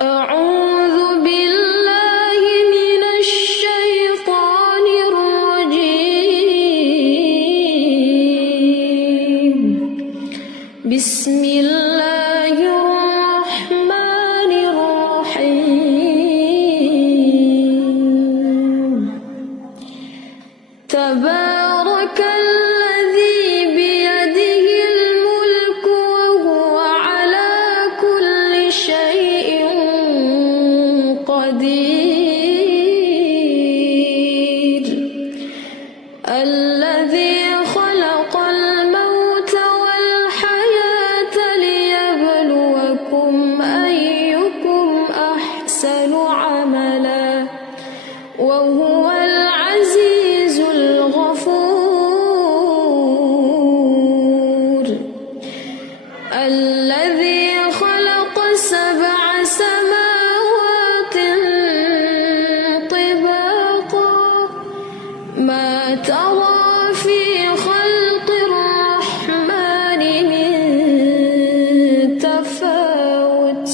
أعوذ بالله من الشيطان الرجيم. بسم الله الرحمن الرحيم. تبارك الذي بيده الملك وهو على كل شيء قدير. الذي خلق الموت والحياة ليبلوكم أيكم أحسن عملا وهو العزيز الغفور. الذي خلق 7 سماوات طباقا ما ترى في خلق الرحمن من تفاوت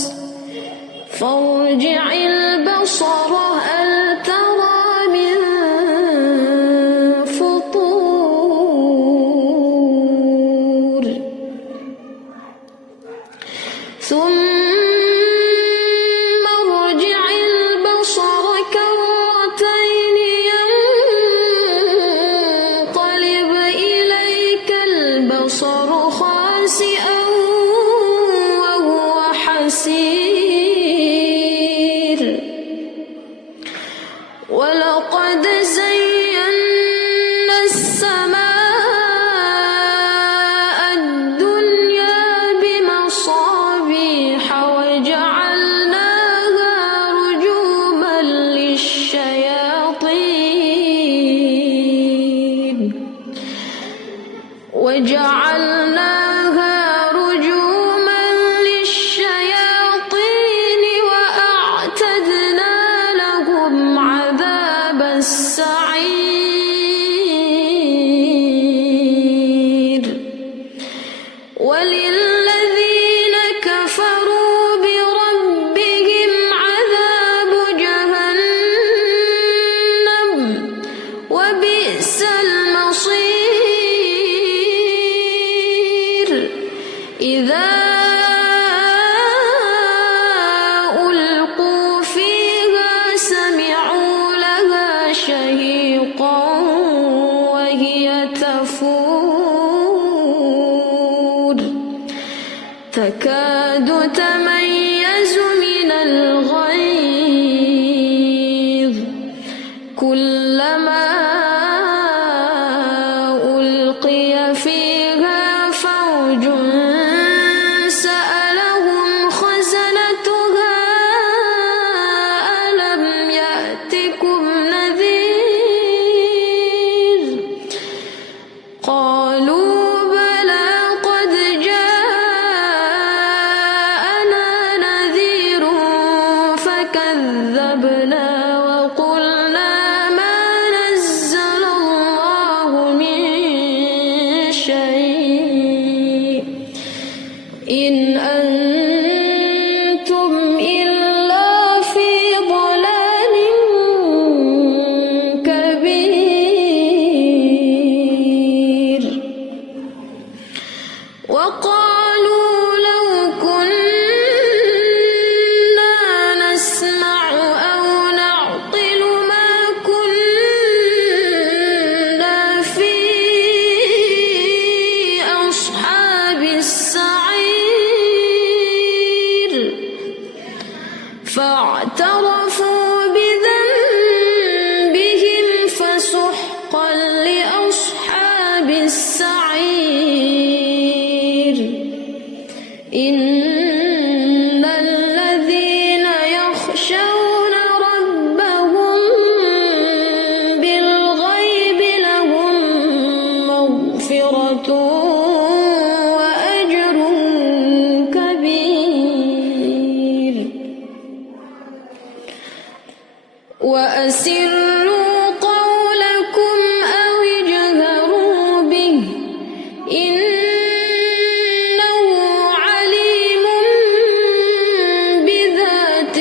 فارجع البصر هل ترى من فطور. ثم ارجع البصر كرتين ينقلب إليك البصر خاسئا وهو حسير. ولقد زينا السماء الدنيا بمصابيح وجعلناها رجوما للشياطين وأعتدنا لهم عذاب السعير. وللذين كفروا بربهم عذاب جهنم وبئس المصير. إذا ألقوا فيها سمعوا لها شهيقا وهي تفور تكاد تميز من الغيظ. كلما ألقي فيها فوج سألهم خزنتها ألم يأتكم نذير. قالوا بلى قد جاءنا نذير فكذبنا وقلنا ما نزل الله من شيء إن أنتم إلا في ضلال كبير. وقالوا لو كنا نسمع أو نعقل ما كنا في أصحاب السعير. فاعترفوا بذنبهم فسحقا لأصحاب السعير. إن الذين يخشون ربهم بالغيب لهم مغفرة وأجر كبير. وأسروا قولكم أو اجهروا به إنه عليم بذات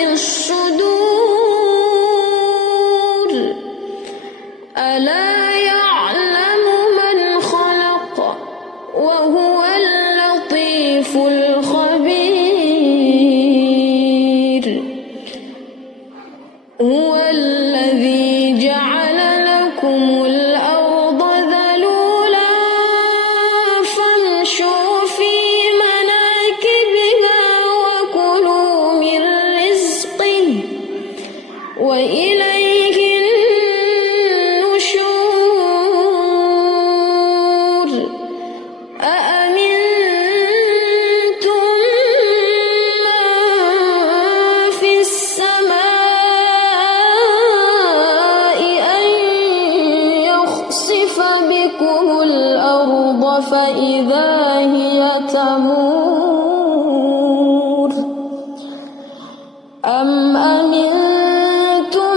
أم أمنتم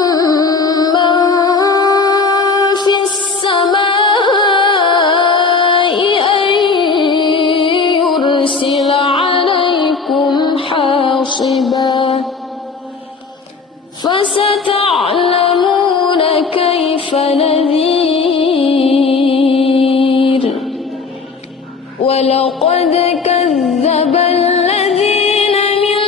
من في السماء أن يرسل عليكم حاصبا فستعلمون كيف نذير ولقد كذب الذين من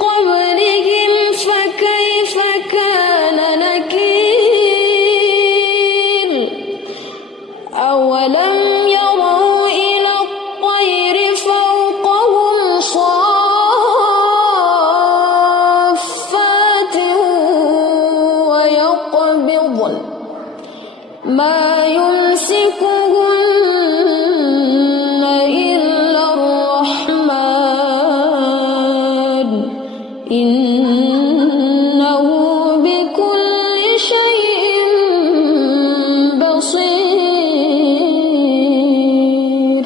قبلهم فكيف كان نكير أولم يروا إلى الطير فوقهم صافات ويقبضن ما يمسكهن إلا الرحمن إنه بكل شيء بصير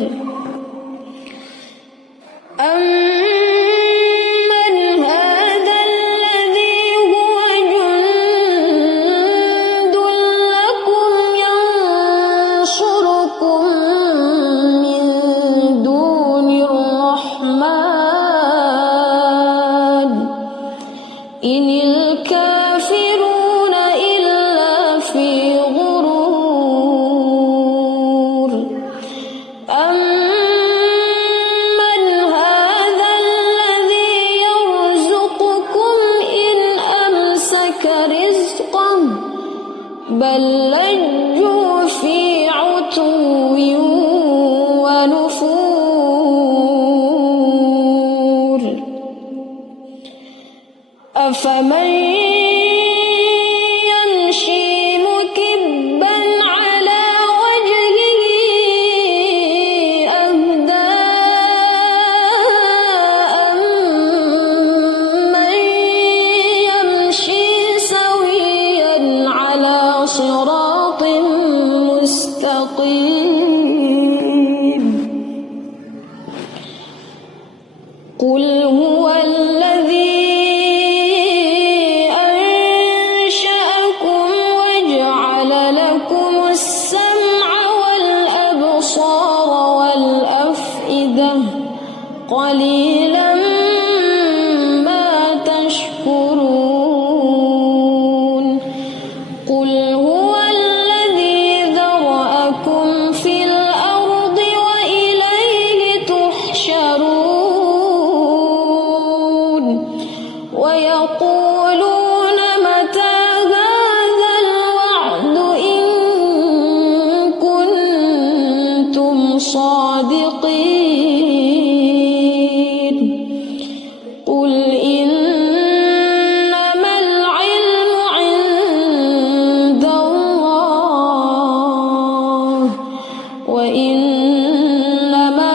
أمن هذا الذي هو جند لكم ينصركم من دون الرحمن إن الكافرون إلا في غرور أمن هذا الذي يرزقكم إن أمسك رزقه بل لجوا في عتو ونفور أفمن يمشي مكبا على وجهه أهدى أمن يمشي سويا على صراط مستقيم قل هو الذي أنشأكم وجعل لكم السمع والأبصار والأفئدة قليلا ما تشكرون قل هو الذي ذرأكم في الأرض وإليه تحشرون ويقولون متى هذا الوعد إن كنتم صادقين قل إنما العلم عند الله وإنما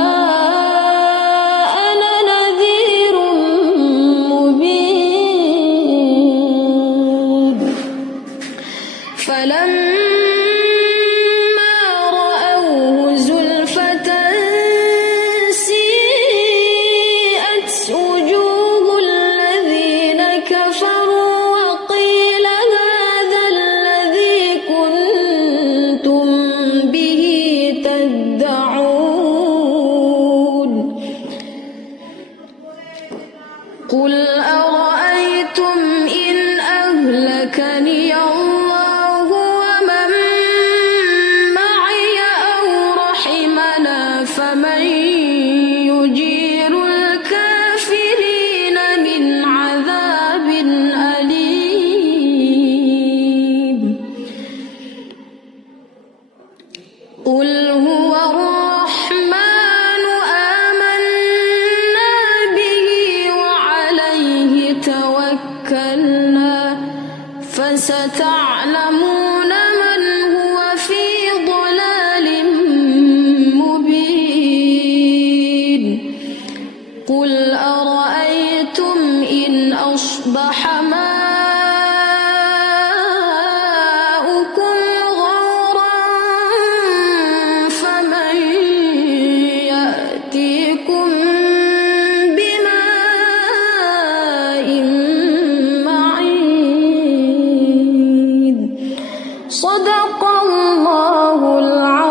أنا نذير مبين فلما رأوه زلفة سيئت وجوه الذين كفروا وقيل هذا الذي كنتم به تدعون قل أرأيتم إن أهلكني الله ومن معي أو رحمنا فمن يجير الكافرين من عذاب أليم قل هو الرحمن آمنا به وعليه توكلنا فستعلمون من هو في ضلال مبين قل أرأيتم إن أصبح ماؤكم غورا فمن يأتيكم بماء صدق الله العظيم.